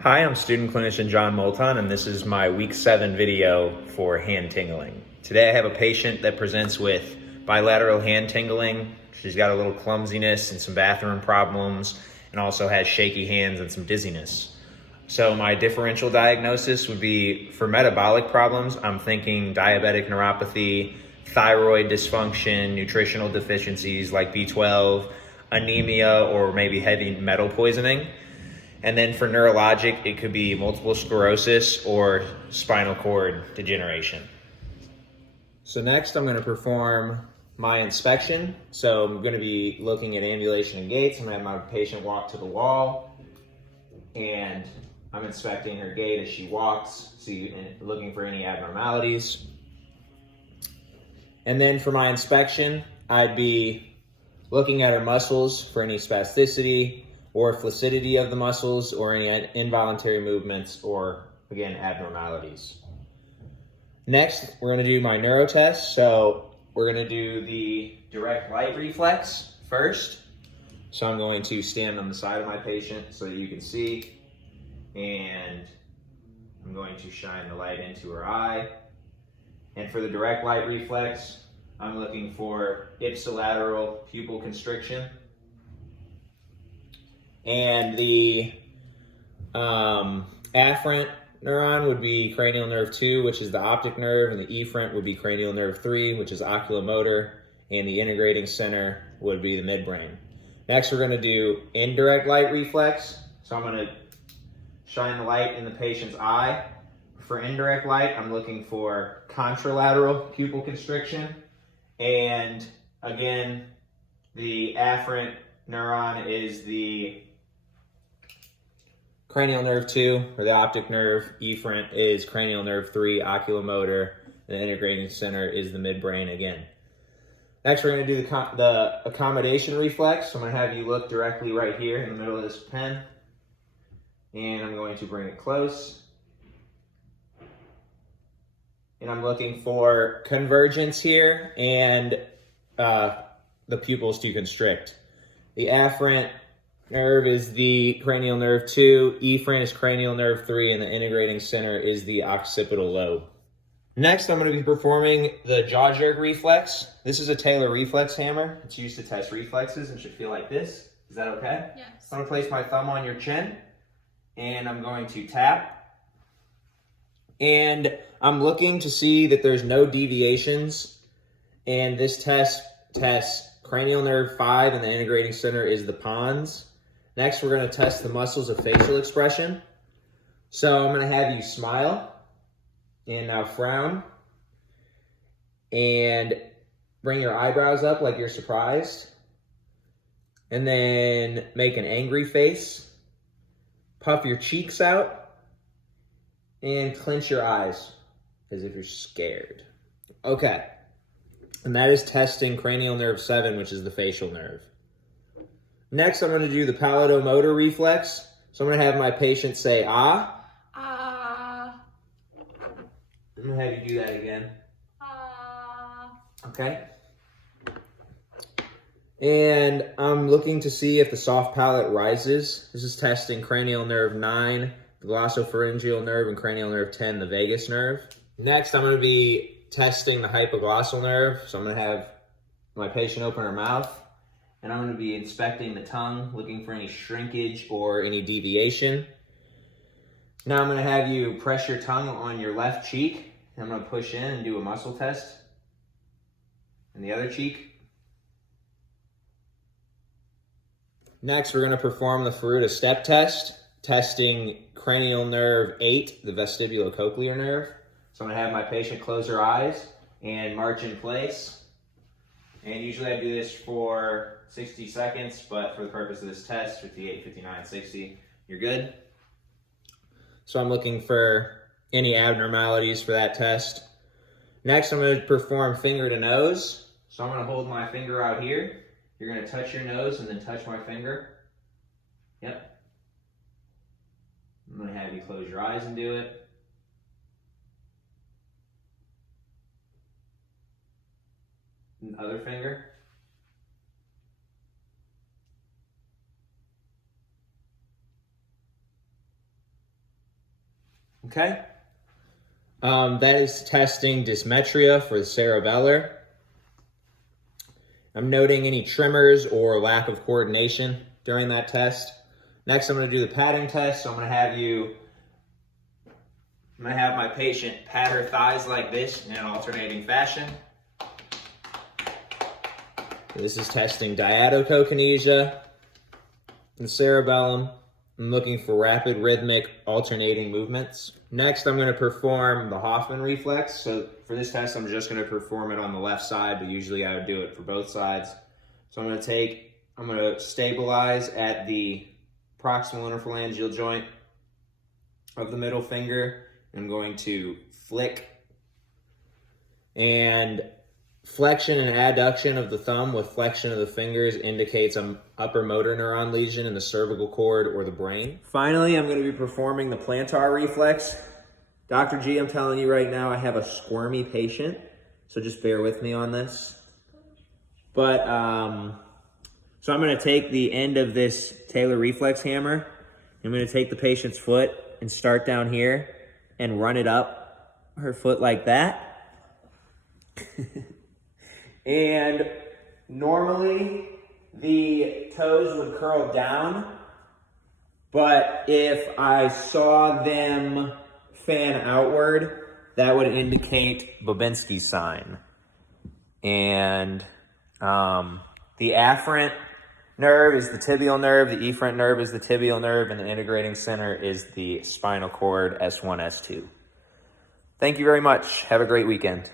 Hi, I'm student clinician John Moulton, and this is my week 7 video for hand tingling. Today I have a patient that presents with bilateral hand tingling. She's got a little clumsiness and some bathroom problems, and also has shaky hands and some dizziness. So my differential diagnosis would be for metabolic problems, I'm thinking diabetic neuropathy, thyroid dysfunction, nutritional deficiencies like B12, anemia, or maybe heavy metal poisoning. And then for neurologic, it could be multiple sclerosis or spinal cord degeneration. So next I'm going to perform my inspection. So I'm going to be looking at ambulation and gaits. I'm going to have my patient walk to the wall, and I'm inspecting her gait as she walks, looking for any abnormalities. And then for my inspection, I'd be looking at her muscles for any spasticity or flaccidity of the muscles or any involuntary movements or, again, abnormalities. Next, we're going to do my neuro test. So we're going to do the direct light reflex first. So I'm going to stand on the side of my patient so that you can see, and I'm going to shine the light into her eye. And for the direct light reflex, I'm looking for ipsilateral pupil constriction. And the afferent neuron would be cranial nerve 2, which is the optic nerve, and the efferent would be cranial nerve 3, which is oculomotor, and the integrating center would be the midbrain. Next, we're going to do indirect light reflex. So I'm going to shine the light in the patient's eye. For indirect light, I'm looking for contralateral pupil constriction. And again, the afferent neuron is the cranial nerve 2, or the optic nerve. Efferent is cranial nerve 3, oculomotor. The integrating center is the midbrain again. Next, we're going to do the accommodation reflex. So I'm going to have you look directly right here in the middle of this pen. And I'm going to bring it close. And I'm looking for convergence here and the pupils to constrict. The afferent nerve is the cranial nerve 2, efferent is cranial nerve 3, and the integrating center is the occipital lobe. Next, I'm going to be performing the jaw jerk reflex. This is a Taylor reflex hammer. It's used to test reflexes and should feel like this. Is that okay? Yes. I'm going to place my thumb on your chin, and I'm going to tap. And I'm looking to see that there's no deviations. And this test tests cranial nerve 5, and the integrating center is the pons. Next, we're going to test the muscles of facial expression. So I'm going to have you smile, and now frown, and bring your eyebrows up like you're surprised, and then make an angry face, puff your cheeks out, and clench your eyes as if you're scared. Okay, and that is testing cranial nerve 7, which is the facial nerve. Next, I'm going to do the palato-motor reflex. So I'm going to have my patient say, ah. Ah. I'm going to have you do that again. Ah. Okay. And I'm looking to see if the soft palate rises. This is testing cranial nerve 9, the glossopharyngeal nerve, and cranial nerve 10, the vagus nerve. Next, I'm going to be testing the hypoglossal nerve. So I'm going to have my patient open her mouth. And I'm going to be inspecting the tongue, looking for any shrinkage or any deviation. Now I'm going to have you press your tongue on your left cheek. And I'm going to push in and do a muscle test. And the other cheek. Next, we're going to perform the Furuta step test, testing cranial nerve 8, the vestibulocochlear nerve. So I'm going to have my patient close her eyes and march in place. And usually I do this for 60 seconds, but for the purpose of this test, 58, 59, 60, you're good. So I'm looking for any abnormalities for that test. Next, I'm going to perform finger to nose. So I'm going to hold my finger out here. You're going to touch your nose and then touch my finger. Yep. I'm going to have you close your eyes and do it. Other finger. Okay. That is testing dysmetria for the cerebellar. I'm noting any tremors or lack of coordination during that test. Next, I'm going to do the patting test. So I'm going to have my patient pat her thighs like this in an alternating fashion. This is testing diadochokinesia and cerebellum. I'm looking for rapid, rhythmic, alternating movements. Next, I'm going to perform the Hoffman reflex. So for this test, I'm just going to perform it on the left side, but usually I would do it for both sides. So I'm going to stabilize at the proximal interphalangeal joint of the middle finger. I'm going to flick, and flexion and adduction of the thumb with flexion of the fingers indicates an upper motor neuron lesion in the cervical cord or the brain. Finally, I'm going to be performing the plantar reflex. Dr. G, I'm telling you right now, I have a squirmy patient, so just bear with me on this. So I'm going to take the end of this Taylor reflex hammer. I'm going to take the patient's foot and start down here and run it up her foot like that. And normally the toes would curl down, but if I saw them fan outward, that would indicate Babinski's sign. And the afferent nerve is the tibial nerve, the efferent nerve is the tibial nerve, and the integrating center is the spinal cord S1, S2. Thank you very much. Have a great weekend.